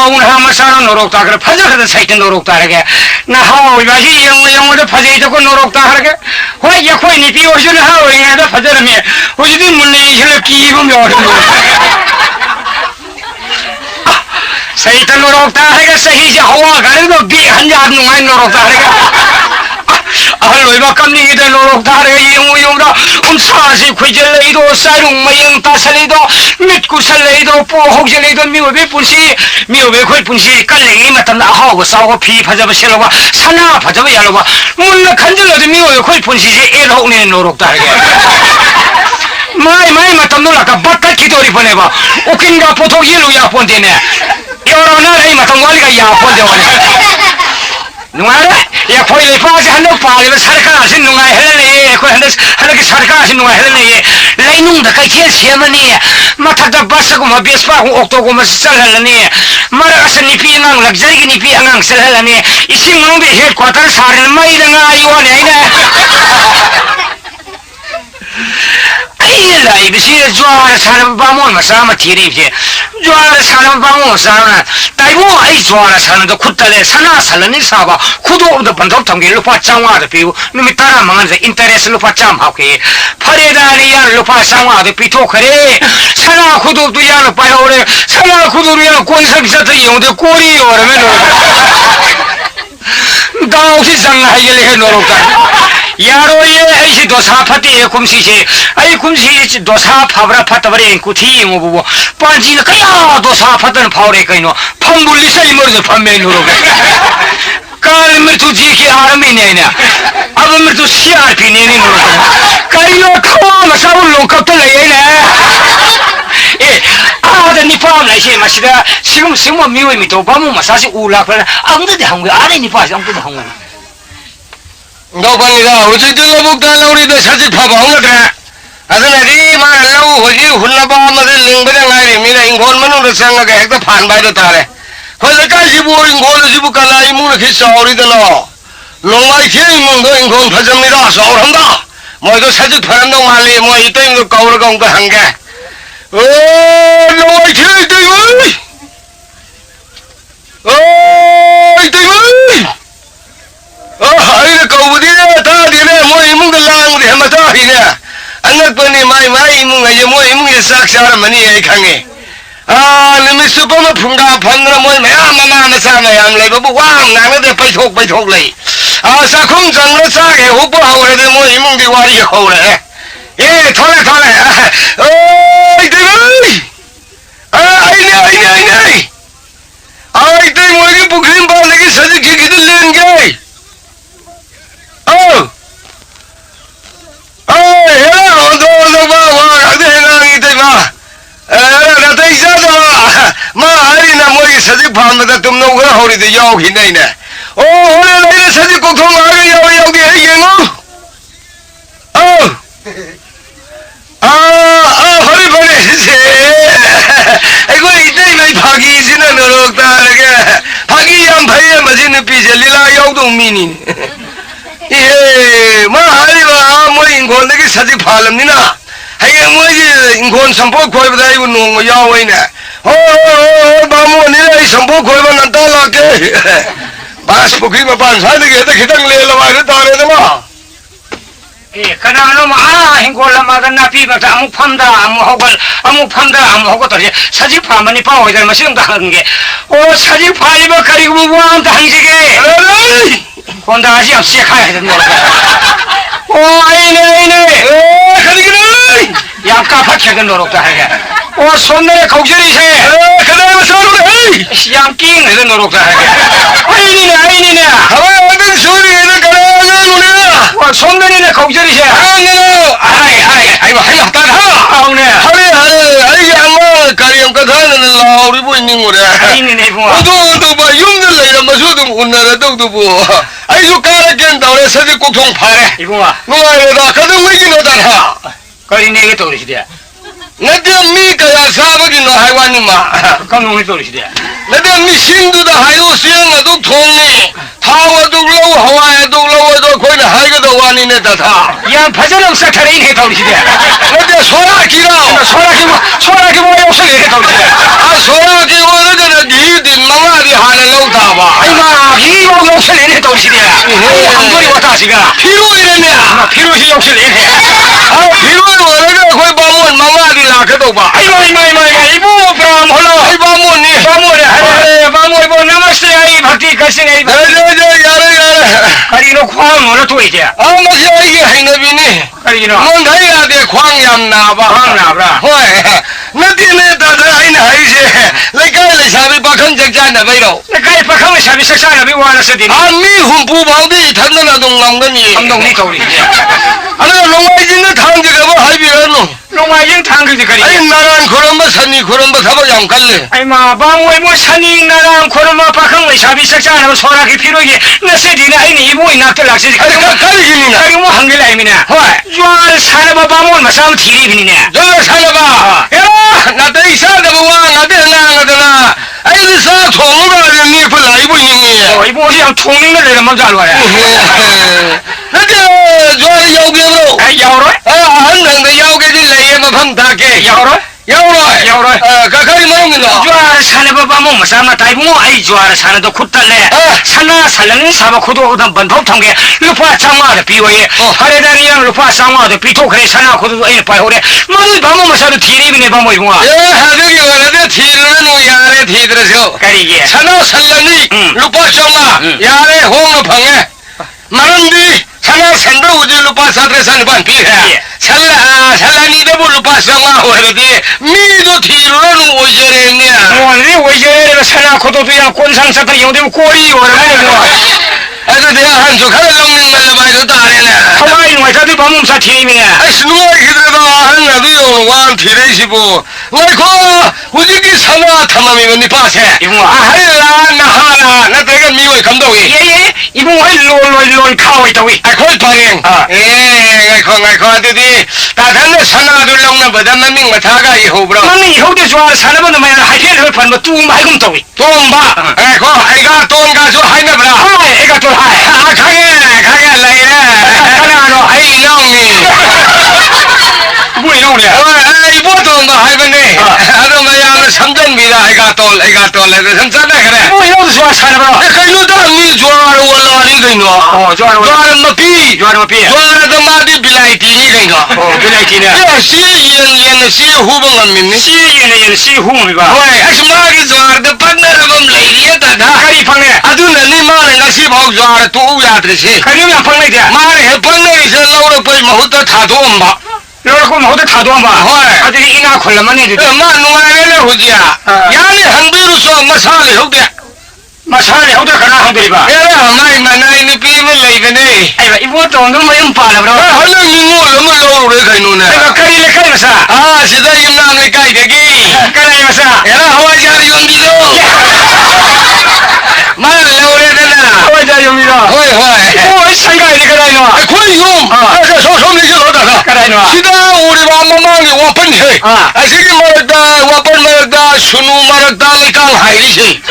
먹은 하면 사는 노력다 그래 파져서 사이트 노력다 하게 나 하오 이마시 영어도 파져있고 노력다 하게 왜 약혼이 비오시는 하오 이게도 파져라며 어디든 물레이 힐러 끼고 어려워 사이트 노력다 하게 사이지 하와 가는거 비한자 누가 노력다 하게 알로이바 깜닝이다 노력다 하게 영우용다 사시 괴절레이도 사룡마영 따살레이도 밑구살레이도 뽀혹절레이도 미워베 분시 미워베 거의 분시 깔랭이 맞다 하고 싸우고 피 파잡아 실어봐 사나 파잡아 yar로봐 물론 간절로도 미워베 거의 분시지 에로우네 노력다 하게 마이 맞다 놀라까 바깥 기도리 보내봐 오킨가 보통 일루야 본데네 여러나라이 맞다 와리가 야 본데 와리 누가래? 야 거의 파지 한도 파리면 살까시 누가 해래 거의 한도 살까시 누가 해래 레이농다 같이 시험하니 마타다 바스고 마 베스파고 옥토고 마 살하니 마라가스 니피앙 럭자리 니피앙 살하니 이싱농데 해 과터 사르는 마이랑아 이원에 아이네 아이라 이비시 좋아하는 사람 바몬 마사마 티리지 좋아하는 사람 바몬 사람 다이고 아이 좋아하는 사람도 굿달에 사나 살라니 사바 구도도 반독 통계 루파 장와도 비고 놈이 따라 망한데 인터레스 루파 짬하게 파레다리야 루파 장와도 비토 그래 사나 구도도 야 루파 오래 사나 구도도 야 권상사도 용도 꼬리 오르면 다오시 장하이를 해 놓을까 야로에 아이시 도사 파티에 곰시시 아이 곰시시 도사 파브라 파타버리 구티 뭐고 반지는 그야 도사 파트는 파오레 까이노 팡불리사 이머르도 판매 누르게 깔미르투 지키 아르미네냐 아르미르투 시아르피네니 누르게 까이노 타와마 사울 롱컵들레네 예 아다 니파움 라이시 마시다 지금 미워미도 바무 사시 우라플 아무데도 한거 아래 니파시 아무데도 한거 너방이가 어쨌든 목단 우리도 사실 파방을 아들이 말하려고 호지 훌라바마들 링베랑 나이미나 인권만으로 생각해 핵도 반발도 따래 거기까지 뭐 인권을 집을까나 이문을 기싸우리더라 롱마이 기인문도 인권 파점이다 싸우란다 뭐이도 사실 파란동 말리 뭐 이때 인도 까우를 가운데 한게 롱마이 기인이 이때 아이를 까우디네 다디네 뭐 이문을 랑우리 해마 다디네 안나더니 마이 이문가 이제 뭐 이문이 싹 사람만이 여기 강해 너미 슈퍼만 풍가 판느라 뭐 마마 사마양 레버부 왕 나는데 빠이톡 레이 사콩 장로 싸게 호보하고 해도 뭐 이문디 와리 호래 예 토래 아이네 아이때 뭐 이게 부크림 발레기 사지 기기들 낸게 사직 밤마다 좀 놓고 허리도 여기 내네 오늘 내일 사직 꼭 통하게 여기 해경어 허리 아이고 이때 왜 파기지는 어렵다 이렇게 파기 양파에 맞는 비젤리라 여동민이 예 하리가 뭐 인권에게 사직 팔랍니다 하게 뭐지 인권 선포 거기보다 이거 놓은 거 야외네 바모니라 이 선포 거기만 난 따라갈게 바스 포기만 반사되게 해도 기당 내려와야 따라해도마 예 그나마 행골라마다 나비마다 아무 판다 아무 하고 사직 파만이 파오게 되면 시험도 하는 게 사직 파리면 가리고 무한 당시게 혼자 하시 없이 가야 되는 거야 아이네 가리기는 양까파 켜든 노력도 하게 손내에 걱정이세 그다음에 서로래 양끼잉 해든 노력도 하게 아이니네 가만히 어떤 소리에는 가라가는 손내에 걱정이세 아이고 아이고 양말 가리엄 가다는 라우리 보이는 거래 아이니네 어도 봐 용들 내려 마셔도 혼나라 떡도 보 아이고 까라견다 그래 사실 꼭통 파래 이봉아 너가 가든 왜긴 하다라 거리네게 또 그러시대 내가 미가야 사버지 너 하이와니마 감동이 또 그러시대 내가 미 신두다 하이오 수영아도 통이 타와도 글로우 하와이도 글로우도 거기는 하이거도 와니네 다다 야 파자랑 사카레인 또 그러시대 내가 소라기라 소라기 뭐 욕설이 또 그러시대 소라기 뭐는 니들 막 자식아. 피로 이랬냐? 피로시 욕실이네. 피로에 원하는 거의 바몬 망아리 나게도봐. 이부 브람 홀로. 아이 바몬이. 바모에 뭐 나마스테 아이 박티 가시네. 야래. 아리노 광 뭐로 또 이제. 맞아 이게 행업이니. 아리노. 뭔 다이야 돼 광얌나봐. 광나브라. 왜? 나디네 다들 아이나 하이세. 레카레 샤비 박한 적자나 베로. 까이 박하면 샤비 색상이 비 와나서디. 아미 훈부방비 탄나나 동남거니. 감독니 거리. 아나 롱아이진의 당지가 뭐 하이비라노. 롱아잉 탕그지 거리. 아이 나랑 그런 거 산이 그런 거 사고 양 갈래. 아이마 방외 뭐 산이 나랑 코로마 박항의 샤비 색상하고 소라기 피로기 나세디네 아이니 이보이 낙들 락시. 가리기니나. 아이 뭐 한글 아이미네. 와 사나바 바몬 마삼 티리비니네. 저 살아봐. 야, 나도 이사다 뭐 나도 나가더라. 아이 사 통으로 니 불라이고 있니. 이보 그냥 통행을 내려 먼저 알고 해. 나도 저 여기로. 아 야오로? 한명도 여기지 레이만 판다게. 야오로? 야오로. 가까이 먹는 거. 주아를 사내바 바몬 마삼나 다이봉 아이 주아를 사내도 굿달래. 사나 살라는 사바 코도 오던 번복 통계 루파 장마도 비워에 하레다니랑 루파 장마도 비토 그래 사나 코도 에이 바이호래. 뭐니 바몬 마사도 티리비네 바몬 이봉아. 하득이 원하대 티르는 야래 티들어서. 까리게. 사나 살라니 루파 장마 야래 홍어 방에 마른디 사나 산도 우지 루파 사드레산 반피. 살라니 데보 루파 장마 오르디 미도 티르는 오셔레냐. 오늘 오이제를 사나 코도 그냥 꼰상사들 영대고 꼬리 오르네. 아주 내가 한쪽 하나 넘는 말로 봐도 다르네. 하와이 와이자들 바몬사 티리비네. 아이씨 누가 기다려도 하나도 영왕 티레시고 나이코 우지기 사나 탐함이면 니 파세. 이봉아. 하일라 나하나 나 내가 미워의 감독이. 예예. 이봉아 롤 카오 있다위. 거의 방행. 아이코 아들이 다단내 사나들 롱나 보다만 밍마 다가 이호브로. 나는 이호대 좋아 사나보는 마야 하이피를 판뭐 뚱 말금 따위. 돈바. 아이코 아이가 돈 가서 하이나브라. 하이 애가 또 하이. 가게 라이라. 하나로 아이 이놈이. 뭐 이놈이야. 이보 돈도 하이버네. 아도 마야 삼전비다 아이가 돈 레드 삼전다 그래. 뭐 이놈도 좋아 사나보라. 그이노다 니 좋아하는 원라니 그이노. 좋아하는 마피. 좋아하는 마디 빌라이티니 그이노. 빌라이티네. 야 시연 시 후봉은 믿니? 시에는 시 후문이가. 왜 아스마기 좋아하는 판나라범 레이리에다 다. 가리 방네. 아두는 니 말에 나시 복 좋아하는 또 우야들지. 가리면 방네대. 말에 판나에서 나오는 거이 뭐부터 다도 엄마. 요렇게 모두 다도 안 봐. 헐. 아들이 이나 콜라만 해도. 엄마 누가래네 후지야. 야니 한비로서 엄마 살이ဟုတ်대. 마사리 호들 가나 한들이 봐. 야라 마이 마나이니 비면 레이베네. 아이가 이거 돈도 뭐 임파라 브로. 할래 니모 너무 로우래 가이노네. 내가 까리래 까리 마사. 아 시다 임나네 까이데기. 까리 마사. 야라 하와이자리 용기도. 말 레오레데나. 하와이자 용이다. 호이. 뭐 상가 이리 가라이노. 거의 용. 소소미지 로다가. 가라이노. 시다 우리 마마망이 와펀해. 아시기 말다 와펀 말다 순우 말다 레강 하이리시.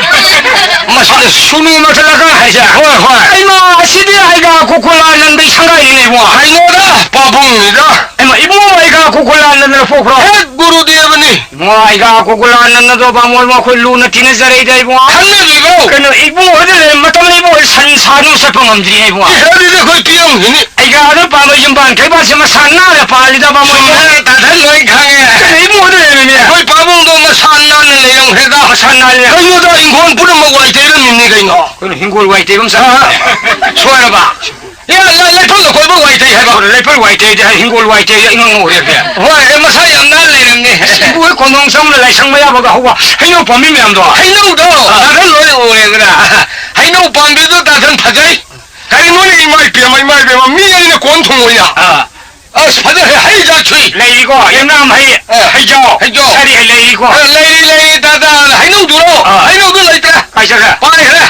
마사 수능 마살라가 하자. 호이. 아이마 시디 아이가 고콜라는데 상가 이네 뭐. 하이노다 바봉이다. 아이마 이모 아이가 고콜라는 포크로. 핵구루디에버니. 뭐 아이가 고콜라는 도 바몰 뭐 콜루나 티네자레이다 이모. 한내주고. 그는 이모 어디래 맞다면 이모 산사는 살펑 엄지리 이모. 이사리데 거의 비용이니. 아이가 아들 밤에 좀 반 개발시면 산나래 빨리다 밤에. 정말 다들 너희 강해. 이모 어디래 거의 바봉도 뭐 산나는 내용해다. 산나래. 여기다 인권 부려먹고 할 때 이런 뭡니까 이거. 그는 흰골 와이트 검사. 좋아해봐. 야, 레펠도 골목 와이트 해봐. 레펠 와이트 흰골 와이트 이런 거 그래. 와, 엠마 사이 안 날리는데. 이거 공동성을 내 상마야 보고 하고 해요 범미면도. 하이노도 다들 너희 오래 그라. 하이노 밤비도 다들 파자이. 하이노는 이마이 비마 미연이네 권통 오냐. 파자이 하이자 추이. 레이고 영남 해줘. 사리 레이고. 레이 다다 하이노 들어. 하이노도 레이다. 가셔라. 빠이 그래.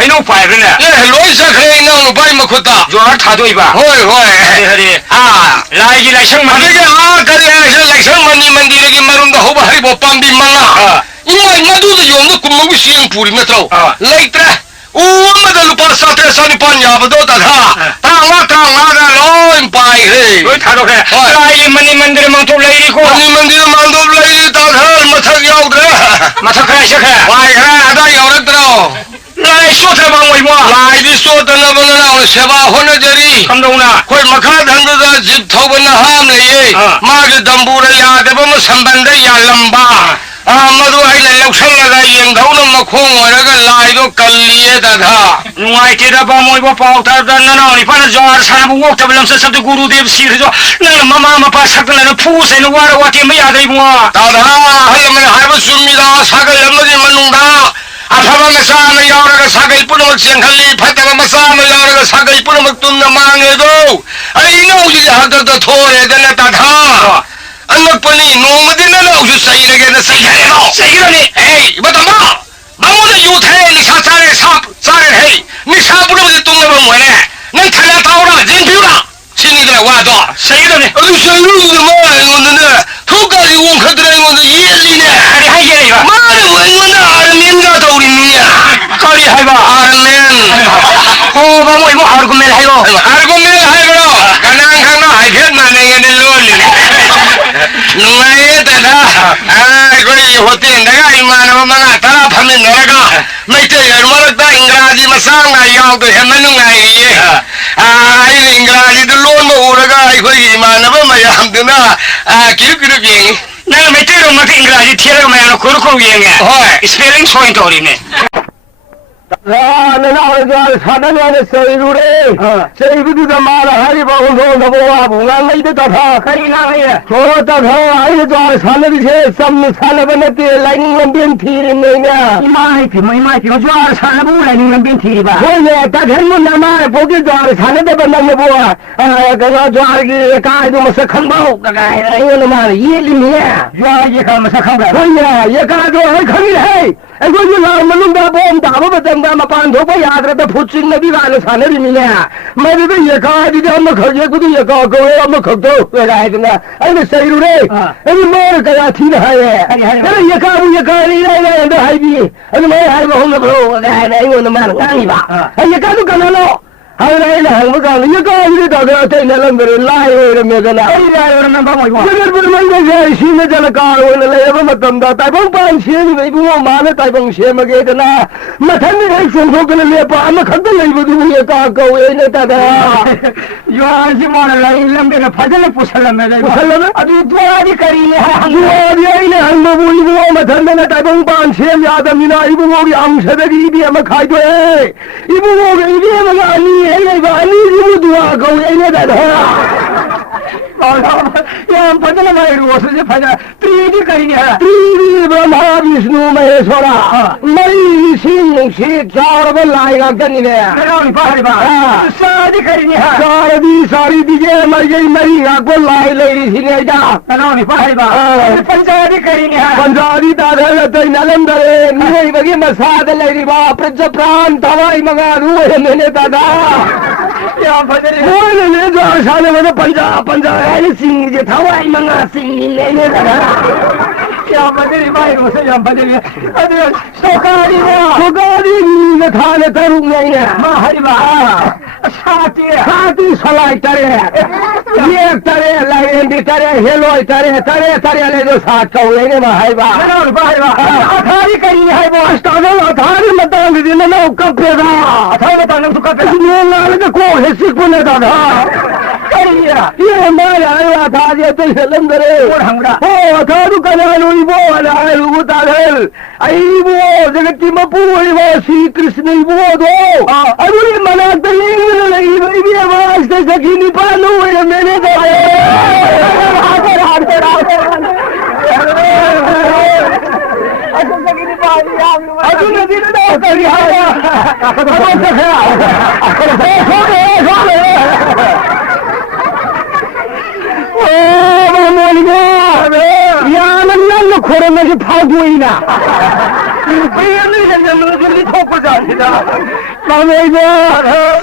해노 파이브네. 예, 로이사 그래 나오는 바이 먹었다. 저 타도 이봐. 호이. 허리. 라이기 라이성만. 그래 렉성만님은 이렇게 말은다 호바 하리보 밤비 망아. 이마두도 용도 꿈먹이 시행 부리 메트로. 레이트라. 우엄마다 루파 사태 사니 반야버도 다다. 땅마가 로인 바이 해. 왜 타도 해. 라이기 만들 망토 레이고. 만들 망도 레이 다다 마탁 야우드라. 마탁 가셔라. 바이 그래 하다 야우드라. 라이 쇼트 방뭐 이모. 라이디 쏘더나 보나 세바 호너저리 감독나 거의 마카단도다 집 터번나 함레예 마저 담부라 야대보면 선반대 야람바 아마도 아이는 역설라가 영가우는 마콩어라가 라이도 깔리에다다 nuaitira ba moi ba pau ta da na na ni pa na jar sa bu wok ta lam sa sabdu guru dev sir jo na mama ma pa sak na phu se no wa wa ti ma ya dai bu 다다 하려면 하겠습니다 사글 연못이 맞는다 아파마 마사마 여러가 사글 뿌리먹 생칼리 파타마 마사마 여러가 사글 뿌리먹 뚫나 망해도 아이 노우지 하더도 토해 되나 다다 안락보니 노무디나 나우지 사이르게나 사이르게나 sairani 에이 뭐다 마모는 유태에 니 사살에 사살을 해. 니 사부르면 똥내면 뭐네. 넌 타냐 타오라 진피우라. 신이들 와도. sairani 어디 사이르는데 뭐 이거는데 토까지 원카드라 이거는 이엘리네. ari hai ye ba 말은 뭐 이거는 아르멘가도 우리 미야. kali hai ba 아르멘. ho ba moi mo har ko mel hai lo 아르고멘 하이브로. 가난강나 하이편나 내게는 롤리네. 누가에다가 아이고 이 호텔 내가 이만하면 mga tarap하면 내가 밑에 열마르다 잉그라지 마상나 야우도 해만능아이예 아이 잉그라지도 론모 우라가 아이고 이만하면 마야함드나 기르기르기 na me te ro ma ke ingraji thira ma no kur ko ye nge Hoi. spelling point ori ne 나는 사단에 세이루래 세이루도 말아 하리바 운동도 보아 봉안 이데다 다 karina ye 저다 다 아이도 산업이 제 쌈는 산업은 때 라인 럼빈 티리네냐 mai pi jo sa na bu lai ni lam bin thi ba 뭐야 다 했는 나마 보기 저 산업에 ಬಂದಾಗ 보아 그거 저기 가이도 무슨 큰거 그가 이거는 말 이해리냐 jo ye ka ma sa khang ga 뭐야 얘가도 거기 해 이거 저 만능다 보험 다 보던가 마판 도고 야드다 부친 너비 가는 산업이냐 말도 얘가 이제 엄마 거기에도 얘가 거기 엄마 거기도 왜가 해드나 아니 세이루래 아니 뭐 그가 티나해 그래 얘가 이래는데 하이비 아니 뭐 하이고 혼자 보고 내가 이거는 말 강이 봐 얘가도 가나로 하이라이나 한국가 얘가 이래다 그 때는 라이오를 메가나 ai ra ro na ba moi ba 그들 부르면 신의 전가를 내가 맞던다 대봉반 신이 이거 마음에 대봉 시험하게 되나 마탄이 손속을 내봐 아마 간들 내버도 얘가 거에 내다다 jo ji mo na lai lam de na phajal pu salam me 살라면 adu duari kari ne 주어디 아이네 한번 이거 마탄나 대봉반 시험 야담이나 이거 우리 암세들이 이비 아마 가이도해 이거 이비 아마 아니 이거 아니 이거 두아 거에 내다다 ya phajal ma ru so je phajal tri kari ne त्रिवी ब्रह्मा विष्णु महेश्वरा मई सिंह शीत चार लाएगा गन्ने na ni ba ba sa di kari ne सारी सारी दीजे मर गई मरी आपको लाई ले रही थी नहीं जा na ni ba ba panjadi kari ne Punjabi दादर तो नलंदरे नहीं बगी मसाद ले रही बा प्रज प्राण तवाई मंगा रूह मैंने दादा ya phajal बोले ने जो साले में पंजाब सिंह जे तवाई मंगा सिंह लेने दादा ya phajal ba ru so ya phajal adu sokari ne सुगारी नींद थाने तरू नहीं है ma hari ba sa ti साथी सलाई तरे ये तरे लाइन भी तरे हेलो तरे तरे तरे ले जो साथ का हुए ने भाई बा na ni ba ba athari kari ne hai bo स्टानो आधार मतंग दिन ना कपे दा athari ta na su ka pe ये लाल के को हिस्से को ने दादा kari ne ये मारे आया था ये तो हेलंदरे ko hangura ओ थारु कनालो इबो वाला रुगु तारेल आइबो जगत की मपु इबो श्री कृष्ण इबो दो अरु ये मना तलिंग ले इबो ये वास्ते सखीनी पानो ये मैंने दो अजू नदी ने दो करी आया अब 오, 뭐니까? 야는 날로 코로나지 파고이나. 왜 너는 저기 토고자니다. 마음에 이거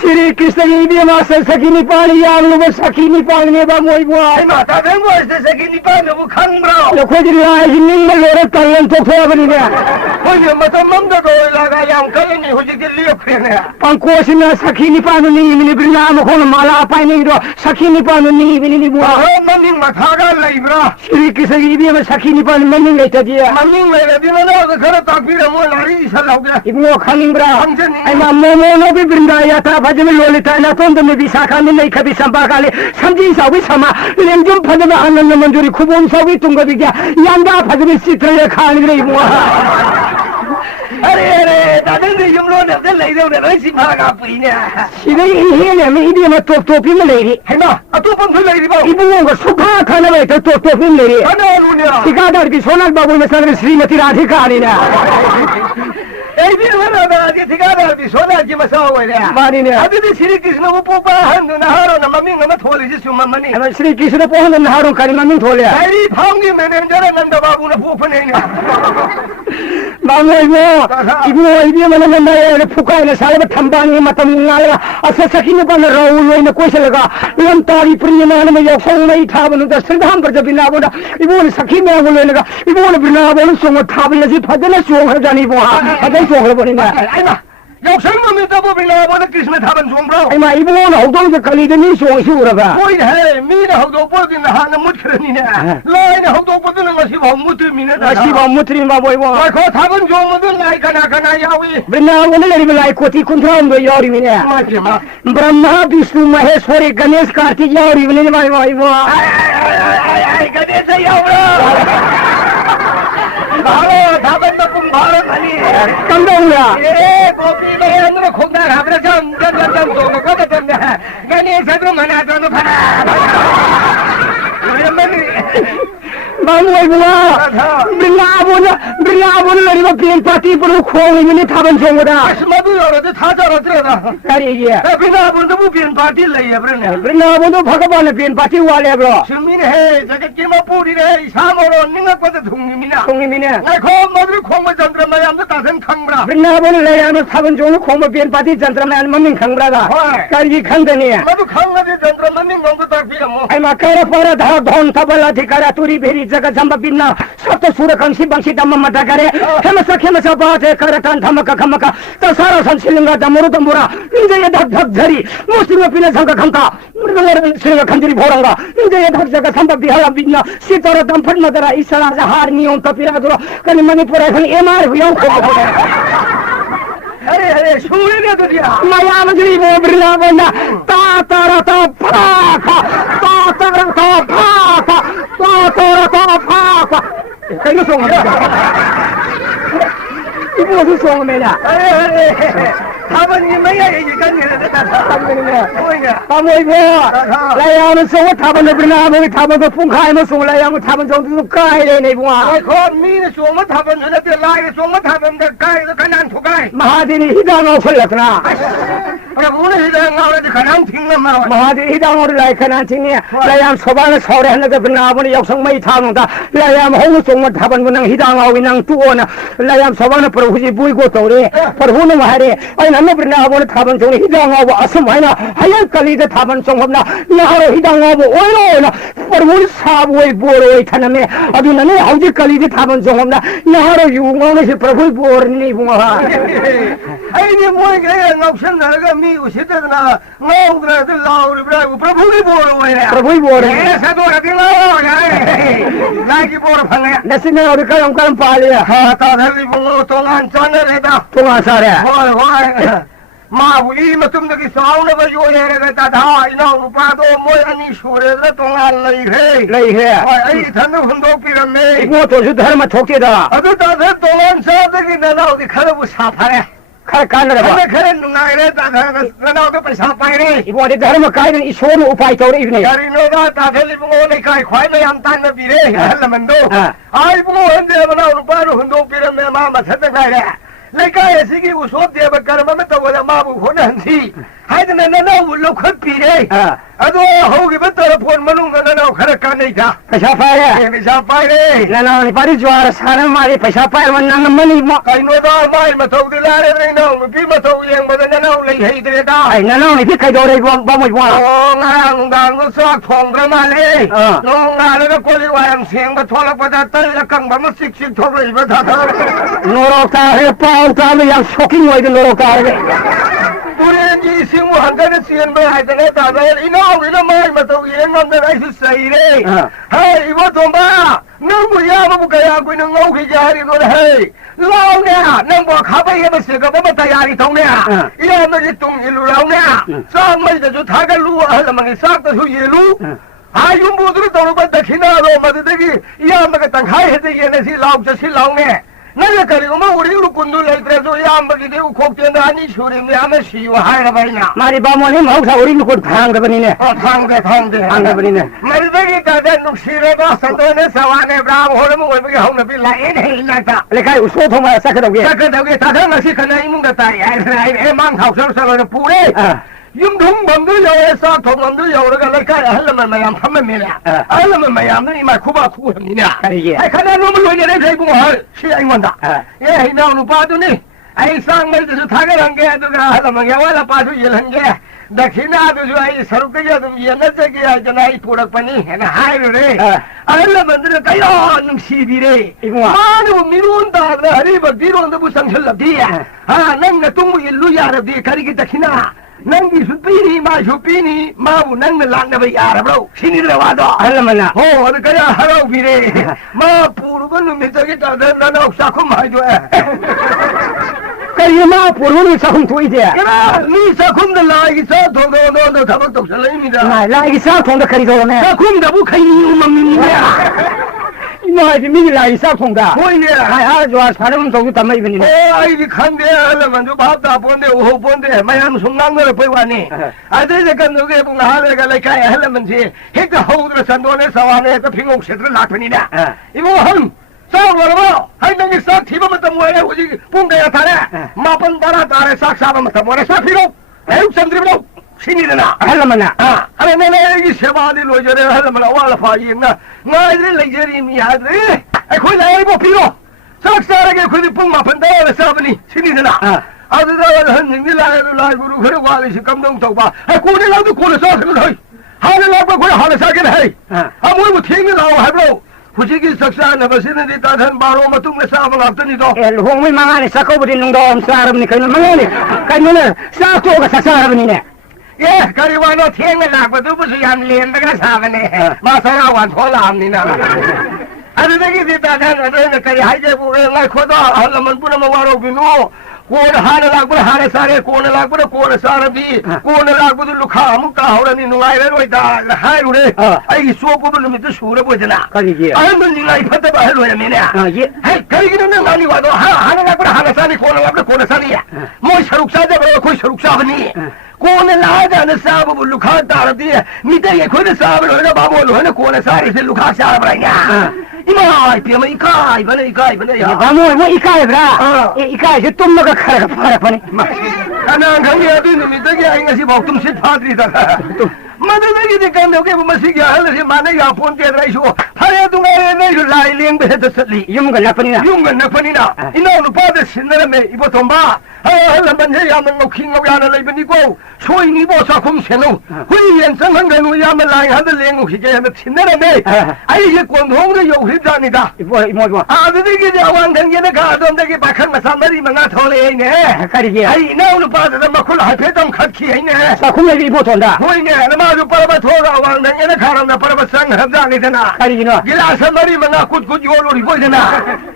श्री कृष्ण की भी मासे सकीनी पानी आग लोग सकीनी पानी में बामोई बुआ माता बहन बोलते से कि निपान वो खंगरा लोग खोज रहा है जिन्हीं में लोरे कल्लन तो खोया बनी गया कोई मतलब मम तो लगा 양 걸리니 후지게 리어크네 방고시나 사키니 빠누니 이미니 브리나마 콘 말아 파이니로 사키니 빠누니 이미니 뭐 만닝 마타가 라이브라 시리키서 이비면 사키니 빠누 만닝 레타디야 만닝 레타디는 너 그런 딱비라 뭐 나리 살라오게 이거 칸닝브라 아이마 모모노비 브린다야 타 바지면 롤리타 나 돈도 비사카니 네 카비 삼바갈리 삼진 사위 삼아 렌좀 파자면 안는 놈은 줄이 쿠본 사위 둥거비야 양가 파자면 시트레 칸이래 이거 अरे दादा ने हम लोग ने ले दे उन्हें ऐसी भागा पड़ी ने सीधे ये ने मैं इधर में टोपी में ले रही है ना तू कौन से ले रही बाबू इबुओं को सुखा खाना में तो टोपी में ले रही है अरे लूनिया ठिकादार की सोनाल बाबू में सारे श्रीमती राधिका ने এই দিন না আজকে ঠিকাদার বি সোনা কি মসা হইরে মানি নে আদি শ্রী কৃষ্ণ উপপা হন না হারো না মামি না থোলি জি সুমা মানি শ্রী কৃষ্ণ পোহন না হারো কারি মামি থোলে এই ভাঙ্গি ম্যানেজার নন্দ বাবু না পুপনে নে মামে নে ইবু ইবি মনে না এ ফুকাই না সালে থামবানি মতম ngaলা আসা সাকিনে বান রাউ লইনা কোইসলগা ইম তারি প্রিয়না মে ইয়সং নাই থাবनु দ শ্রীধাম पर जबिना बोला इबु सखीने बोलेगा इबु बिना बोल सोंग थाबले जी फदले सोंग जानी बो सोंग बोली ना आइमा 역선 놈이 더보 빌라보다 कृष्ण थाबन सोंब्रो आइमा इबुन हौदों कलिदनी सोंग सुरबा कोइ है मीना हौदो पदिन हाना मुथरनिने लाइन हौदो पदिन ngasi भाव मुथमिने ngasi भाव मुथरि मा बोइबो खो थाबन जोंमदु लाई कना कना यावी वृंदावन लेरि लाई कोटि कुंथाम दो यारी मिने ब्रह्मा विष्णु महेश्वरी गणेश कार्तिक यारी मिने भाई भाई वो गणेश यावरो भालो थाबन तो कुम भालो भनी कंदौला ए गोपी अंदर खोंदा हाबरे जम तो को जम गणेश तो मना तो फना मामुई बुआ ब्रिलाबोन लरिबा पेन पार्टी पर खोंग मिने थाबन सोंगदा मधु योरदे थाजरत्रेदा करिये ब्रिलाबोन तो पेन पार्टी लइए ब्रिलाबोन तो भगवान पेन पार्टी वाले ब्रो सुमिन है जगत की मपुरी रे सामरो निंगा को थुंगिमिने खो मधु खोंग जंत्र मयाम तो तासन खंगब्रा ब्रिलाबोन लइया थाबन सोंग खोंग पेन पार्टी जंत्र मयाम ममिन खंगब्रा दा करि खंगदने मधु खंगदे जंत्र ममिन गंगो ताफिरमो आइमा करे पर धा धन तबला अधिकारा तुरी भेरी जगत जम्ब बिन्ना सप्त सूर कंसी बंसी दम मत करे हेमस बात करतन धमक खमक त सारा संसिलिंगा दमरु दमुरा इंजय धक धक झरी मुस्लिम पिने संग खंका मृदंगर सिंग खंजरी भोरंगा इंजय धक जगत संब बिहला बिन्ना सितर दम फट नदरा इसरा जहार नियम तपिरा दुर कनि मणिपुर खन एमार हुयो अरे सुने ने तो दिया माया मंजरी वो बिरला बंदा ता तारा ता फाका ता तारा ता फाका ता तारा ता फाका कहीं सोंग इबो से सोंग मेरा अरे थाबन ये मैया ये कन्ने थाबन वो लायान सोंग थाबन बिरला में थाबन तो पुंखाय में सोंग लायान थाबन सोंग तो काय रे नहीं बुआ खो मी ने सोंग थाबन ने ते लाय सोंग थाबन दे काय तो कनान ठुकाय महादेवी हिदांगो फलकना अरे मुने हिदांगो रे कनान थिंग मा महादेवी हिदांगो रे लाय कनान थिंग लायान सोबान सौरे हन के बिरलाबन यौसंग मै थाबंदा लायान होंग सोंग थाबन नंग हिदांगो नंग तुओना लायान सोबान प्रभु जी बुई गो तौरे प्रभु ने मारे अइ नन बिरलाबन थाबन सोंग हिदांगो असम हैना हाय कली दे थाबन सोंगना नारो हिदांगो ओइरोना प्रभु साब ओइ बोर ओइ थनमे अदु नने हौजी कली दे थाबन सोंगना नारो युंगो से प्रभु बोर नि बुंगा आइने मोय गे नौसन नरगा मी उसितना नौद्रा दे लाउर प्रभु नि बोर ओइ प्रभु बोर ऐसा तो रति लो लागी बोर फंगे नसिने और करम पाले हां ता धली बुंगो तोलान चने रे दा तोला सारे होय माउली मतुम दगी साउन बजो रे ता धा इनो रुपादो मोय अनि सोरे रे तोलान लई हे आई थन हुंदो पिरमे वो तो जो धर्म ठोके दा अदु ता धर तोलान सा दगी नलाउ दिखरे वो साफारे खर कान रे खरे नुनाय रे ता नलाउ तो पैसा पाइ रे वो दे धर्म काय ईश्वर उपाय तोरे इने यारी नो दा ता धली बुंगो ले काय खोय में हम तान बिरे हलमंदो आई बुंगो हंदे बनाउ रुपारो हुंदो पिरमे मा मथत गाय रे लेका ऐसी की उसो देव कर्म में तो बोला माबू होने हंसी 하여튼 나나 울로 컸비래. 아도 호기부터 본 만웅가 나나 가르까네다. Pesapaire. 미사파이래. Nana ni pari juara sana mari pesapaire man nang mani mo. kainoda mai mataudilaare no pi matau yang badana lei heidreda. Ai nana ni pi kai dore bo mo bo. ngang dang ko sak thong ra ma le. no nga le ko li wang siang ba thola pa da tai la kang ba ma sik sik thor rei ba tha tha. Noro ta he pau ta me yang shocking wai de noro ta re. Burenji simu hangana sian ba hai da da da ino mai matau yang ngam da ai su sai re. hai ibo tomba nang bu ya ba bu ka ya ku nang ngau ki ja ri no hai. lao nè nang bo kha ba ye ba se ga ba ta ya ri thong nè. ya ma ji tung yi lu lao nè. sang mai da ju tha ga lu a la ma ni sak ta su ye lu. hai yum bu du to ba da khina ro ma de gi ya ma ga tang hai he de ye ne si lao cha si lao nè. 나가 가리고 막 우리 루꾼들 레이트라도 야ambagi de ukokte nani shuri me ame shiwa haira baina Mari ba mo ni mau sa uri ko thang ga bani ne. thang de bani ne. mari de ta de nuksire ba satone sawane bravo hole mo be hauna bi la en he na ta Le kai uso thong ma sa ka do ge. ta ka ta ta na si kana imun da tai ai mang thau sar sar ne pure yum thong bam du yo sa thong bam du yo ga la kai hal ma mayam pham me la hal ma mayam ni ma khu ba khu ni na ai kana no mo lo ne de bu ha si ai mon da ye na lu pa du ni ai sang mai du tha ga rang ge du ga hal ma ya wala pa du ye lang ge dakina du ai saru ke ya du ye na je ge ya jana ai purak pani na hai ru re hal ma du ka yo nung si bi re ma nu mi run da hari ba di ron da bu sang chal la di ya nang na tung mu ye lu ya ra di kari ki dakina nangi supini ma supini ma bu nang na lang na ba ya bro sini da wa do Hal ma na. ho ar ka ya haro bi re ma puru ba nu mi ta ki ta da na sa ko ma jo Kai ma puru ni sa khum thui de. kara ni sa kum da la ki sa do do ka ba to sa lai mi da Na la gi sa thong da kari do ne. sa kum da bu kai ni ma mi ya Ino ai mi la gi sa thong da. hoi ne Ai ha juara sa ram to ta mai bani ne. ai di khan de la man jo ba da pon de ho pon de ma yam sung nang de pe wa ni a de de kan no ge bu ha le ga le kai ha le man ji he ka ho de san do ne sa wa ne ta phing ong se de la thni na i mo hang sao lo ba hai nang sa thi ba ma ta mo ne ho ji pung de ya tha ne ma pan bara ta re sak sa ba ma ta mo ne sa phi lo ai sam dri lo sini de na Hal ma na. ale ne ne gi se ba de lo je de ha le ma la wa la fa yin na ngai de le je ri mi ha de ai khoi la ai bo phi lo sak sa re ge khoi de pung ma pan da le sa ba ni sini de na 아들아 흔히 라이브 그래 와리시 감동 봐 고래 나도 고래 사는 거 하늘 나고 고래 하늘 사긴 해 아무리 뭐 팅이 나와 해도 부지기 석사나 버시는 데 다른 바로 마뚱네 사람 없더니도 El hong mi ma ni sa ko budi nung do am sa ram ni kai ma ni. Kai ne sa to ga sa ram ni ne. 예 가리와노 팅이 나고도 무슨 양 렌다가 사네 마사라 완 홀람니나 아들에게 됐다는 아들은 그리 하이제 부에 날 코도 할라면 부르면 와로 비노 कोन हारे लागबो हारे सारे कोन लागबो कोन सारे भी कोन लागबो लुखा मुका हौरनी नुगाइ रे रोइदा हाय रुरे आइ सोको बु निमित सुरे बोजना Kari ge. आइ मन निगाइ फते बा हेलो या मेने Ye. हे करि गिन न नानी वादो हारे लागबो हारे सारे कोन लागबो कोन सारे मोय सरुक सा दे कोइ सरुक सा बनी कोन लाजा न साब बु लुखा तार दी मिते ये खोद साब लो न बाबो लो न कोन सारे से लुखा सा बराया इमा पिमा इकाइ बने या Ba mo ikai bra. Ikai je tum ga khara phara pani. Kana gangi adi numitagi ai ngasi bautum sit phadri da madagi de kan doge masi ga hal si mane ya phone te rai so phare du ngai nei so lai leng be de satli Yum ga na pani na. yung na pani na ina nu pa de sinna me ibo tomba hal ban he ya man no king ya na lai bani ko soi ni bo sa khum seno hui yen sang hang nu ya ma lai ha de leng hi ge na sinna me ai ye kon hong de yo hi da ni da Mo. adigi de awang dang ye na ka dom de ge bakhan ma samari ma na thole ai ne Kari ge. ai ina nu pa de ma khul ha phe dam khat khi ai ne Sa khum ni mo thon da. hoi ne na ma ju paraba thoga awang dang ye na kharam na paraba sang hab da ni de na Kari ge no. gila samari ma na kut kut yo lo ri ko de na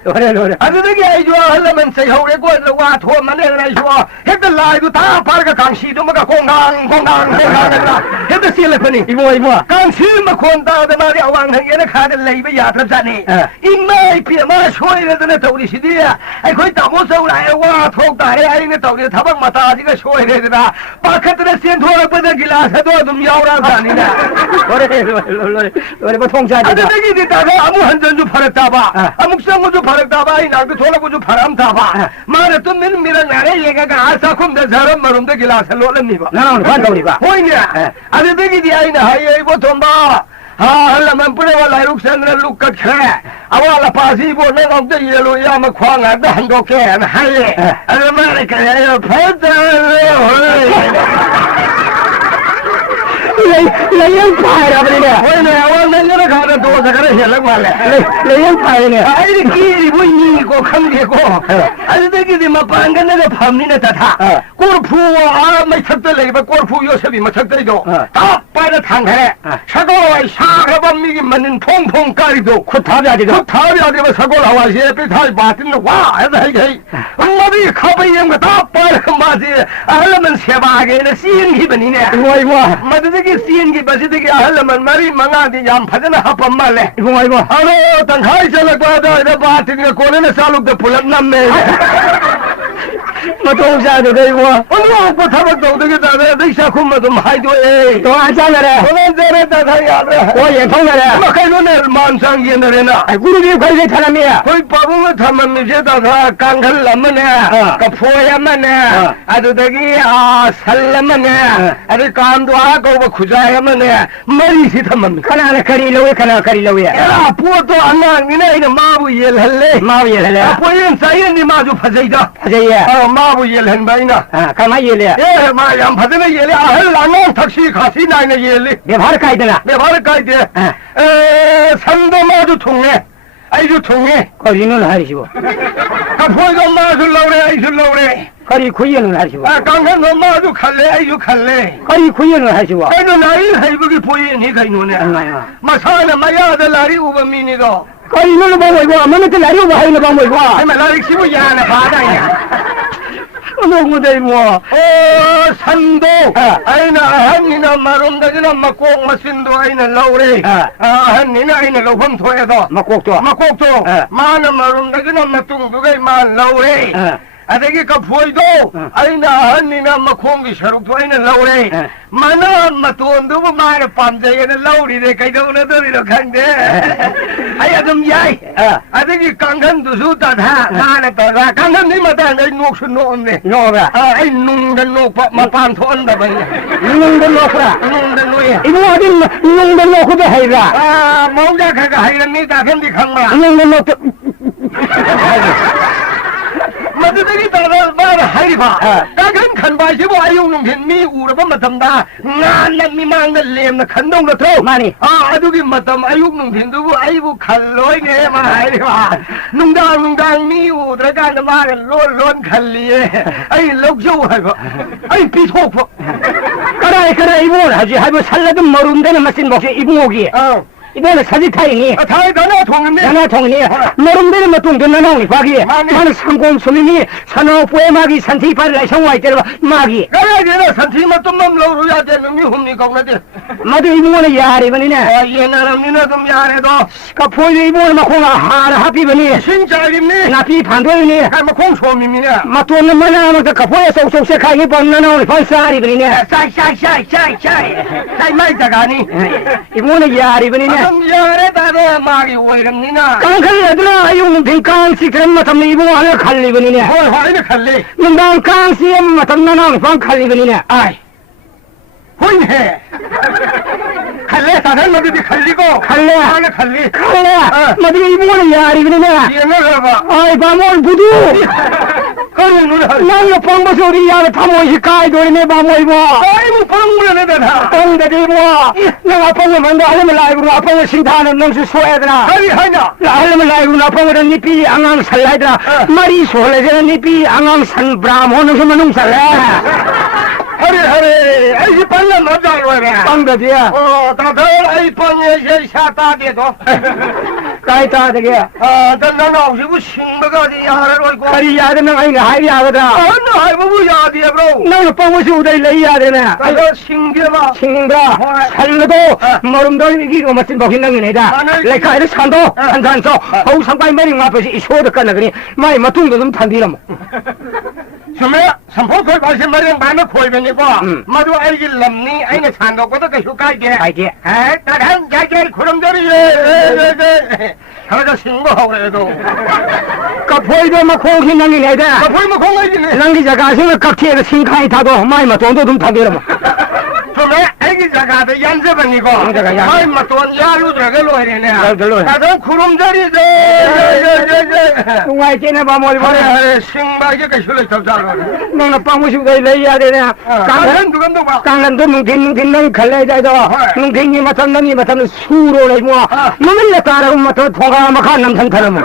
Lore. adigi ai jo hal man sai ho re ko la wa tho ma ne ra jo he de lai du ta par ga kang si du ma ga kong gang na he de si le pani Imo. kang si ma kon ta de ma ri awang dang ye na kha de lai ba ya tra sa ni in mai pi ma shoi le de na to ri si di ai khoi ta mo so lai wa tho ta ai ne to ri tha bang ma ta ji ga shoi le de na pa khat de sen tho ba de gilas ha do dum yaw ra sa ni na Lore ba thong cha ade da. de gi di ta ga amu han jan ju pharak ta ba amuk sang ju pharak ta ba ai na ko thola ko ju pharam ta ba ma re tum min mira na 나래 얘가 아사콤대 사람 마름대 길라서 놀랍니까? 나는 관동이가. 보이냐? 아니 되기디 아이나 하예 이거 돈바. 할라만 뿌려와 라이룩산을 룩같게 아와라 파시보 내가 없대 예로 야마 광한다 한국에 하예 아니 말이야 레이언 파이라 버리네. 왜냐 원내는 가는 도사가를 해라고 할래 레이언 파이네. 아이 길이 보이니고 감기고 아니 되기디 막 방간내가 밤니네 다다 골프와 막 쳤들래 이거 골프 요셉이 막 쳤들이도 다 빠져 당해 사고와 샤가밤 미기 맞는 퐁퐁 까리도 코탑이 아니고. 타비 아니면 사고 나와시 에피 타이 바틴도 와 해다 이게 엄마비 카바이 형가 다 빠져 맞지 알라면 세바게는 씨인 기분이네 이거. 마드기 씨인 기분이 되게 알라면 말이 망아디 얌 파잖아 합반 말래 이거. 아로 당하이 살락 바다 이래 바틴가 고네는 살룩도 불렀 남매 도사도 되고. 어느 오빠 타박도 되겠다 내가 샤콤마 좀 하이도 에 또 안장하래. 오늘 저랬다 다야래 연통하래. 막하이로네 만상기에너래나 구르기 관리 사람이야. 거의 빠봉을 타면 미제다가 깡칼 남으네 그 포야만네 아주 되기 살라만네 아주 감도 하고 구자야만네 머리시 타면 카나나 카리로에 카나 카리로에. 야 부어도 안 나니네 이거 마부 일할래 마위 할래. 포인 사이언니 마주 파세이다 하세요. 마부 일한 바이나 가만 일해. 예 마양 파세네 일이 아할라노 tak시 가시 나이네 일이 내 바로 가이드나. 내 바로 가이드 산도 마주 통해 아이주 통해 거리는 하시고. 포이도 마주 나오래 아이주 나오래 거리 구이는 하시고. 깡칸도 마주 갈래 아이주 갈래 거리 구이는 하시고. 아이도 나이 하이브기 보이니 가이노네 마사나 마야들 나리 우범미니도 거리는 보고 이거 아무나 때 날이 오고 하이는 보고 이거. 아이 말라리 시부 야나 바다야 너무 돼 뭐. 산도 아이나 한이나 마론다기나 막꼭 마신도 아이나 라우레 한이나 아이나 로범 토에도 막곡도. 막곡도 마나 마론다기나 막둥두가 만 라우레 아대기 그 보이도 아이나 한이나 막 공기 샤룩도 아이나 라우레 마나 마돈도 마나 밤새에는 라우리래 가이도나 더리로 간대 아야 좀 야이 아대기 깡간도 수다다 나나 떠라 깡간니 마다 내 녹수 놓네 노라. ai nung dan nuk pak mapan thon da bang 이놈 들 놓고라. nung dan nuye 이거 어디 이놈 들 놓고도 해라. mau ja kha ga hai ni ta khem di khang ma 이놈 들 놓고. ma de ni ta ba hai ba ta khem khan ba shi bo ayung nung phin mi u ra ba ma tam da ngan na mi mang na lem na khan dong da tho 많이. adu gi ma tam ayung nung phin du bu ai bu khan loi nge ma hai ba nung dang mi u tra ga na ma lon khan li ai lok jo hai ba ai pi thok ba 그래 이봉을 하지. 하고 살라도 모른다는 맛인 목이 이봉옥이. 이번에 사지타이니. 타이 다나 통네 하나 통이니. 모른다는 뭐 동전나 나오니 과기. 나는 상공 소민이 산호부의 마기 산티파를 성화이 때려 마기. cái này là sản thị mà tôm mâm lâu rồi ra tiền nó như hôm nay còn là tiền 마도 이봉원의 야리버니네. yên là làm như là tôm nhà này đó 그 포유 이봉을 막 공아 하라 하피버니. 진짜 이름니 나피 반도이니. hay mà không số mình nè 막 돈은 만나면 그 포에 쏙쏙 가기 번나 나오니 번사리버니네. sai mai ta gani 이봉원의 야리버니네. tôm nhà đấy ta đó mà cái ôi làm như nào 깡칼레들아 이용 빈깡시 그런 마탐네 이봉 하나 칼리버니네. thôi hỏi nó khẩn đi 난 깡시에 마탐나 나오니 번 칼리버니네. ai hôn hè khẩn lệ ta thấy nó đi khẩn đi cô 칼레. nó khẩn đi 칼레. 마디 이봉원의 야리버니네. tiền nó rồi bà 아이 바몰 부두. không nó rồi 나는 뻥버스 우리 야를 타모시 가이도리네 바몰 뭐. ai một phong mưa này đó 뻥대리 뭐. 내가 뻥을 만다 하려면 라이브로 뻥을 신타하는 놈수 소애들아. hay hay nhở 하려면 라이브로 뻥을 니삐 앙앙 살라이들아. 말이 소래되는 니삐 앙앙 산 브라모 놈수만 놈살래. hurry ai chỉ bắn là nó rồi rồi nè 뻥대리야. ta thấy ai bắn như xa ta đi đó 까이다 되게. ta nó nào chứ xin mà cái gì à rồi cô 가리 야되는 아이가 하이리 하거든. nó hay mà bây giờ đi bro 나는 뻥을 우대리 레이야 되네. ta có xin kia mà 친구가 살려도 모름도 이기고 멋진 복인당이다. 레카이를 산도 산산소 어우 상관이 머리 앞에서 이 소득 간다 그니 마이 마퉁도 좀 탄디라 뭐. Sumaya, sampo koi ba se mari ba na khoi beni ko. Madu ai gi lamni ai na chan do ko ta ka shukai ge. 아이게. Ha, ta dhan ja ge khuram jori ye. 하나가 신고하고 그래도 보이도 뭐 공신랑이 내다 보이면 공간이네 랑기자 가시면 각지에서 신칸이 타도 많이 뭐 돈도 좀 타기로 뭐 좀에 애기자가 돼 얀세번이고 아이 뭐돈 야루 들어가 해야 나도 구름자리 뚱아이 째네 봐 뭘 보내 신발이가 실을 잡자고 너는 빵무시고 레이야 되냐 깡간 누간도 봐 깡간도 뭉탱뭉탱 갈래자도 뭉탱이 맡은 놈이 맡은 수로 내뭐 너는 따라고 맡은 통가 막한 남산타는 뭐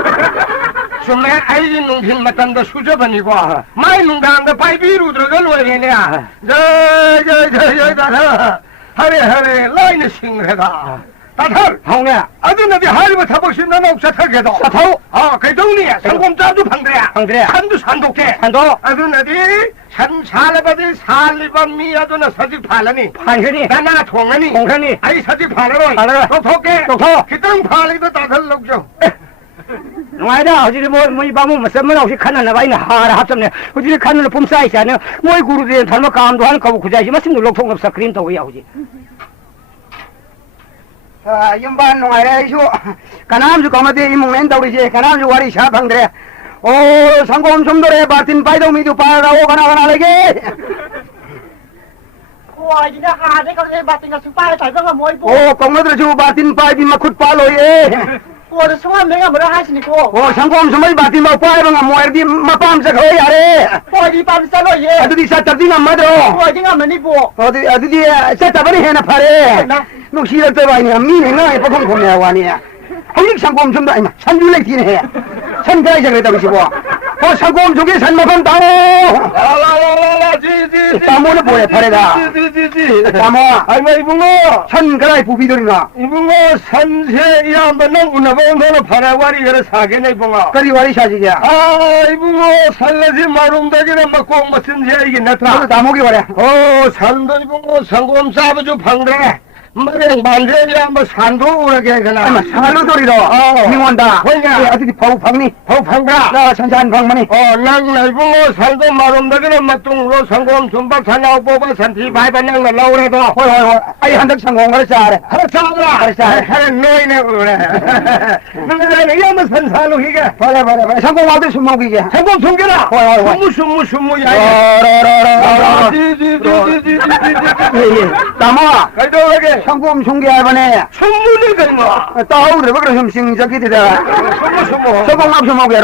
좀에 아이린 농신 맡은다 수저번이고 마이 농단다 바이비루 들어가 해야 하래 라인에 싱해다 다탈 하오네 아들나비 하리버 타복신나 옥사 타게도 사타오 그동리야 상공자도 방대야 방대야 산도 산독해 산도 아들나비 산 살아바들 살리반 미야도나 사직 팔라니 판현이 나나 통하니 공산이 아이 사직 팔라로 팔라로 똑똑해 똑똑 기땅 팔리도 다탈 럭죠 ngoài đó thì mỗi ba mùng mà sớm mới đâu thì khăn là vậy nè hà hấp xong nè thì khăn là phun sai chả nữa mỗi guru thì thằng nó cam đồ hắn cầu của gì mà xin được lộc phong sạcrin tàu yêu gì yếm ban ngoài đây chú cái nam chú có mà thì mùng lên tàu đi chứ cái nam chú qua đi xa bằng đấy ô sang công xong rồi bà tin bay đâu mi chú pa đâu cái nào lấy cái ôi chị đã hà đấy con em bà tình là số ba phải có mỗi bộ ô công nó chú bà tin bay đi mà khut pa rồi ê cô nó số mấy ngày mà nó hai xin cô ô sang công xong mấy bà tin bao pa bằng mua đi mà pam sẽ khơi à đấy ôi đi pam sao rồi à đi sát tập đi nằm mà đâu ôi đi ngắm đi bộ à đi sát tập đi hè na phare nó xí được vậy nè mi này ngay bắt không còn nhà qua nè không biết sang công xong đấy mà sang du lịch thì nè sang cái gì vậy tao biết chưa ô sang công xong cái sang mà con tao tao muốn nó bồi phare da tao muốn 아이 뭐 이bungo 산 cái 부비들이나 이bungo 산세 양반은 운나보는 파라와리 그래 사게네 이bungo cái 와리 사지야 아 이bungo 살라지 마rum다기는 막 꼭 같은 제이긴 너 나타 다 먹이 말이야 산도 이bungo 상곰 사부주 방대 말에 만세야 뭐 산도 오르게 그나 아마 살로돌이로 민원다 뭐냐? 어디 파우팡니 방가 나 산산 방만이 난 이bungo 산도 마rum다기는 막동으로 상곰 준박 산나오 뽑아 산티 바이바냥 날라오래도 헐헐헐 아이 한덕 상공을 잘해 하라차라 하는 노이네 그래 너는 이게 무슨 산로 이게 버려 상공 와도 술 먹이게 상공 숨겨라 숨무 야야 따마 가이도하게 상공 송기할번에 숨무니 그거 따오르 그래 좀 싱적이 되다 숨무 소공 앞서 먹게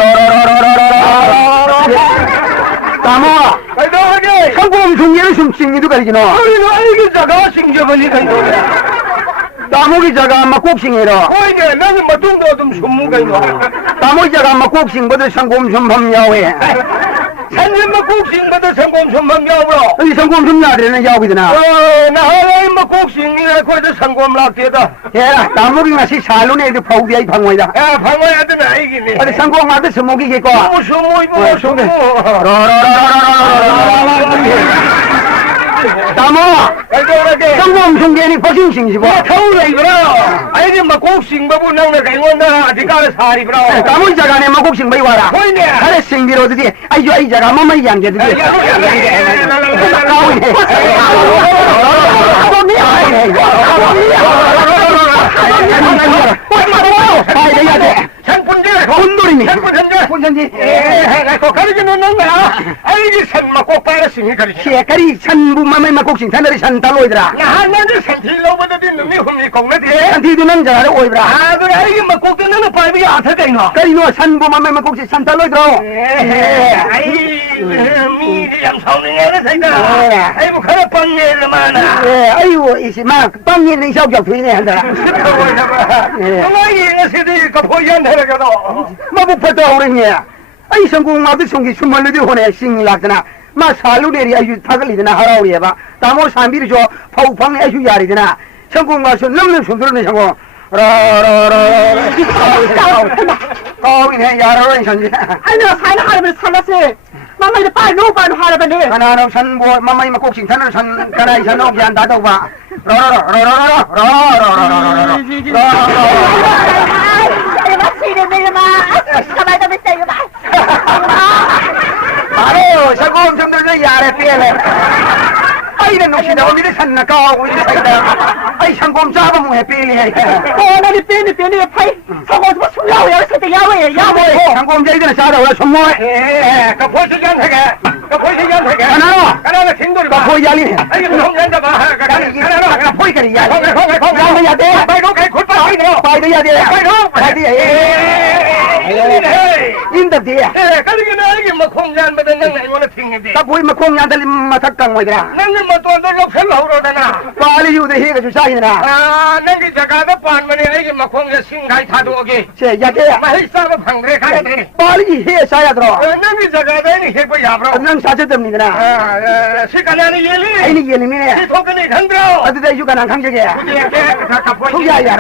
따마 가이도하게 상공 송기를 좀 싱이도 가리기노 이게 자가 싱겨버니 가이도하게 따목이 자가 아마 꼭 싱이로 거이게 나는 뭐 둥도 좀 숨무가 이거 따목이 자가 아마 꼭 싱거든 상공 좀 밤야오에 산림 뭐 꼭싱거든 상공 숨만 야오로 이 상공 좀 야들에는 야오기드나 나하나이 뭐 꼭싱이라 거기서 상공 락대다 야 따목이 마시 살로네 그 파우디아이 방어이다 야 방어야 되나 이기네 어디 상공 와도 스모기겠고 숨무 이거 숨무 따모 가이도하게 상공 송기니 버싱싱시고 타오래 이거라 아이디 막 꼭싱바부 나오네 가이원나 아직까지 살이 브라 따모 자가네 막 곡싱 뭐 이와라 보이네 하래 생비로 어디 아이죠 아이 자가 뭐만 양게들이 혼놀이니 혼전지 가르쳐 놓는 거야 아이기 산마 꼭 빨았으니 가르쳐 시에까리 산부마마이 막 곡싱 산들이 산달로이더라 나한테 산틸로보다도 눈이 흠이 공나디 산티드는 자가를 오이더라 아 그래 아이기 막 꼭대는 빨비 아타대노 까리 너 산부마마이 막 곡싱 산달로이더라 아이 미리 양사오는 애를 생각 아이고 가라 빵예를 많아 아이고 이씨 막 빵이는 샤오샤오 되네 한다라 정말 세대가 보이한다라고도 마부파도 오래냐 아이 성공 마도 성기 숨말로도 호네 싱락드나 마 살루데리 아주 타글리드나 하라오리에바 다모 산비리 줘 파우팡 애주 야리드나 성공 마서 넘는 손들어내 성공 거기네 야라로 현지 아니 나 사는 하루를 살았어 mamma 이제 빨리 놓고 빨리 하라더니 하나는 산보 마마이 막 꼭싱 산을 산 가나이 산 오기 안 다도 봐 가만히 있어 이거 봐 바로 성공 좀 들자 야래 피해래 아이는 놈시다 어미를 산나 까고 이래 사이다 아이 상공 잡으면 해 빼리 나니 빼니 파이 서고서 숨나오야 세대 야외 상공 자이들은 싸다 왜 손모 그 보시간 되게 그 보시간 되게 하나는 킹돌이 봐 보이 알리 아니 그 형년다 봐 하나 보이 그리 야 야 돼 빨리 가 골파 하이노 빨리 야 돼 빨리 인덕디 그러게 나에게 뭐 공장마다 난 이거는 핑인데 다 보이 뭐 공양 달리 마탁강 뭐이더라 나는 뭐또 놀러 별로 오러다나 빨리 유대 해가 주사이나 아 내가 자가도 반만에 이게 뭐 공장 신가이 타도오기 제 야게 마이사가 방래 가야 돼 빨리 해 사야 들어 내가 자가도 이 해보 야브로 난 사제점니나 시간이 예리 아니 예림이네 이 통근이 흔들어 어디다 유가난 강적에 호기야야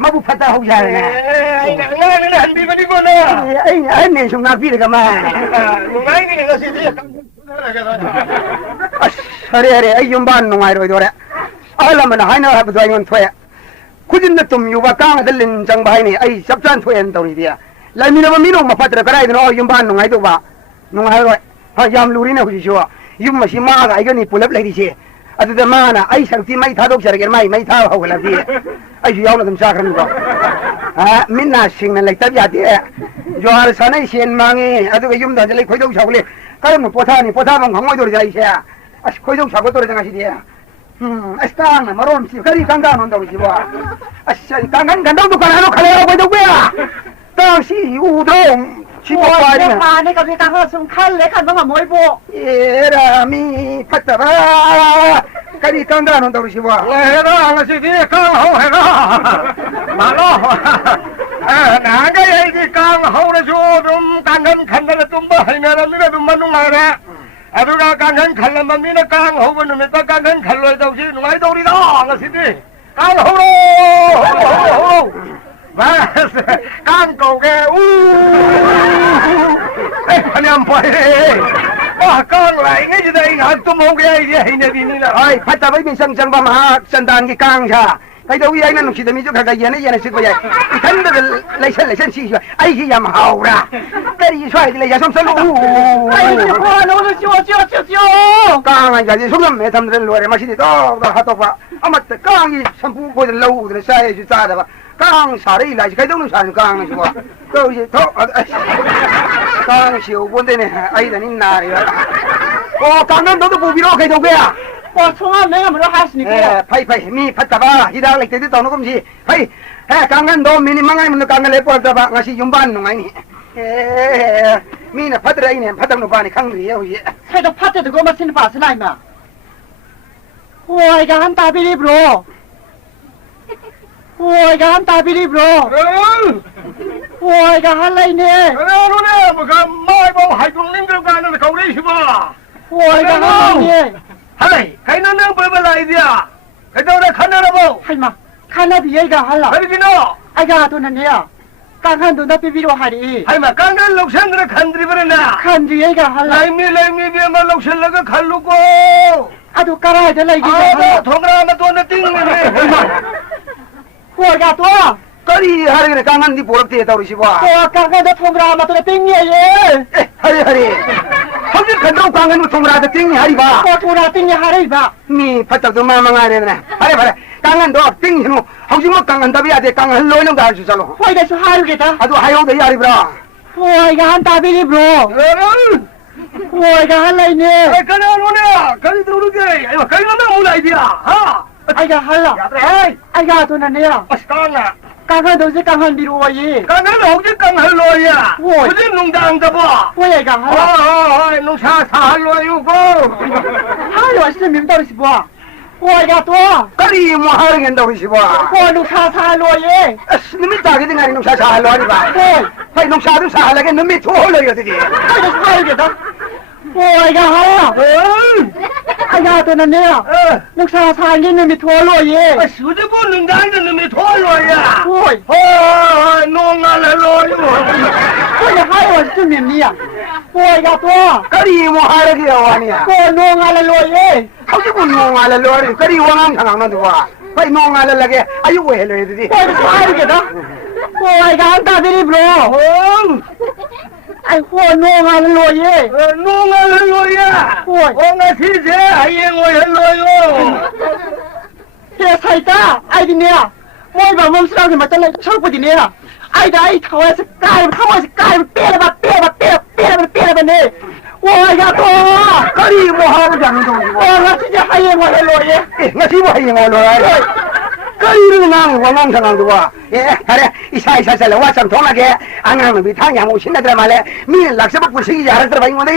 마부 파다 호기야네 나는 안 비거리구나 아니 좀 비리가 마 나이는 것이 서래래 아이윤반 농아이로 이래 알라면 하나 하고도 아니면 토야 굳은 좀 유바 깡 들린 장바이니 아이 섭잔 토엔 도리디야 라미노 미노 마파트라 그라이도 윤반 농아이도 봐 농아이로 야 루리네 후지쇼 윤마시 마가 이거니 풀업 레디시 아두다 마나 아이 상티 마이 타독 저게 마이 타 하고 라디 아이 야오나 좀 사그는 거아 민나 싱는 렉답 야디 조할 산에 신망이 아두가 윤다 저리 거이도 잡을래 그러면 보타면 강모이 돌이잖아 이새야 아시 거이도 잡고 돌이잖아 시디야 아스타나 마론 시 거리 강간 온다고 지고 아시 강간 간다고 가라노 칼라고 거이도 뭐야 당시 우동 지고 빠지면 내가 왜 가서 좀 칼래 간다가 뭘 보? 예라미 팠다봐 거리 강간 온다고 지고 해라 시디 강호 해라 말로 나가 이게 강호를 좀 강간 간다는 좀뭐 할매라 미라 좀만 농아라 아두가 강간 갈라만 미나 강호는 놈에 강간 갈로에다 혹시 농아이 돌이다 시디 강호로 맞았어 강고개 그냥 보이래 강라이 이제다 이거 또 뭐게 이제 이내비니나 아이 팠다봐 이미 상장밤 학산단기 강사 cái đâu ai nó chỉ tao mi cho cái gì này sẽ có vậy cái đó lấy sen xí ai cái yam hao ra cái gì xoay thì lấy ra xong xong càng ngày cái xong mẹ thầm lên rồi mà xin đó đó hạt tóc mà càng gì xong phu coi lâu rồi sai chứ ta đó càng xả đi lại cái đó nó xả càng này chứ đâu gì đó càng xỉu vấn đề này ai là nín nà rồi càng nó bù bì cái đâu kia 총아 내가 뭐라 하시니까 파이 미 팠다봐 이다 렉 때도 너 검지 파이 강간 너 미니 망아이 문 강간 레 뻗다봐 ngasi 윤반 농아이니 미나 파드라이네 파당노 바니 강리야 우리 새도 파때도 고마 쓰는 바스라이마 오이가 한 따비리 브로 오이가 한 따비리 브로 오이가 한 라이네 그래 뭐가 마이보 하이공님들 가는 거리 싶어 오이가 한 라이네 하이 가이나는 벌벌라이디야 그다음에 카나라보 할마 카나비 얘가 할라 그러기노 아이가 도나네야 깡한도 나 비비로 하리 하이마 깡간 록션들은 간드리버나 칸지 얘가 할라 라이미 비야마 록션라가 갈루고 아도 깔아야 될라 이게 아도 동그라마 돈을 띵네 호가 또 거리 하르게 강한 니 보럽대 다 우리 시바 깡한도 통그라마 또 땡이야 하리 거기 간다고 강한 거 통라도 띵이 하리 봐 도라 땡이 하리 봐 미 파딱도 마망하래나 하리 강한 너 띵이 너 혹시 뭐 강한 답이야 돼 강한 로는 가 주살로 호이가 하루게다 아도 하요도 야리 브라 호이가 한 따비리 브로 호이가 한 라이네 그래 거기 들어오게 아이고 거기는 몰라이디야 하 아이가 할라 아이가 도나네야 아스카나 깡한 도지 깡한 비로 와이 깡한 혹시 깡한 로야 무슨 농장 잡아 호이가 할라 농사 살로유고 하루 왔으면 민다르시 봐 호이가 또 거리 뭐 하르게 한다 우리 시바 호 농사 살로예 님이 자기 등아리 농사 잘 하리 봐 하이 농사도 잘하게 님이 돌려야 되지 호이가 살게다 호이가 할라 아이가 도나네야 농사 살게 놈이 돌로예 수제보 농장도 놈이 돌로야 호이 농아를 로유 호이가 하루 왔으면 민미야 호이가 또 거리 뭐 하르게 와니야 호 농아를 로예 혹시 뭐 농아를 로리 거리 왕한 상황도 봐 하이 농아를 라게 아이고 해려야 되지 호이가 살게다 호이가 한 따비리 브로 아이 호 농아를 로예 농아를 로야 โอ้ย 我是谁？哎呀，我很乐哟。 เฮียไซต้าไอ้ดิเนี่ยมวยแบบมึงสร้างขึ้นมาจะเลยชอบกูดิเนี่ยไอ้ได้ทำไมสกายทำไมสกายเปี้ยอะไรเปี้ยอะไรเนี่ยโอ้ยอย่าโต 可以我好好讲东西 โอ้ยงั้นที่จะให้ยังไงเลยเนี่ย 我是我还我来。可以了，我上上多，好的，一下下来，我上通了个，俺们比他养我现在在嘛嘞，明年60不是一家的，这把我的，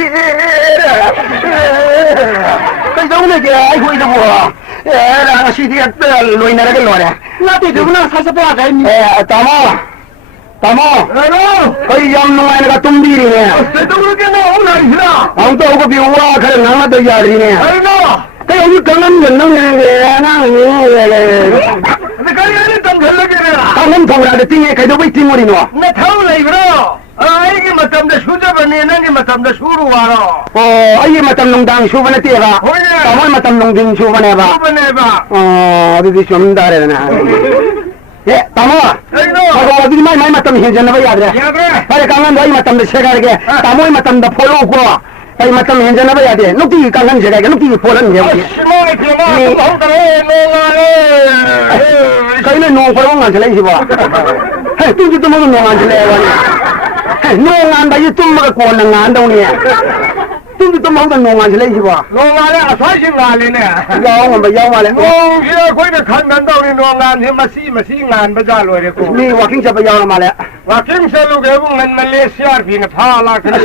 这种那个爱会的我，那个是的，累那个落的， น่าติดดูน่าใช้สปอร์ตไอ้นี่ 大毛，可以养弄那个冬地的呢，这都是跟我好难去了。俺到个比我可能俺们都家的呢，哎喏，这要是刚刚人弄那个，那个人当成了个了。 刚刚从那个顶开头被顶我的喏。 那头来不了。哎，你们怎么的说这个呢？那你们怎么的说路啊了？ 哎呀，嘛，咱农当修完了对吧？咱们嘛，咱农丁修完了吧？说不来吧？这是什么大的呢？大毛，哎喏，我这个买嘛，咱们现在那个样子。要不？哎，刚刚咱嘛，咱们切开个，大毛嘛，咱们破路过。哎嘛，咱们现在那个样子，弄地刚刚切开个，弄地破了你了解？什么的什么？弄的嘞，弄啊嘞！可以了，弄破了我按起来是不？嘿，都是这么个弄按起来了呢。嘿，弄按把一这么个过能按到呢。都是这么个弄按起来是不？ 弄啊嘞，算是哪里呢？ 要我们要完了。 弄现在归的看到的弄啊，你们是按不着了的过。 你我听说不要了嘛嘞？ 我听说路给我们来下边的爬拉去了。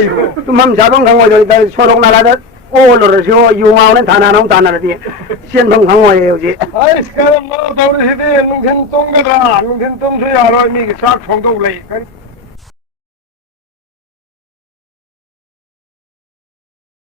我们家中看我就在说东那来的，哦，那是说有毛的，他那弄他那的，先通看我也有去。 哎，这个毛头的是的，农田种个的，农田种出来了，你个啥冲动嘞？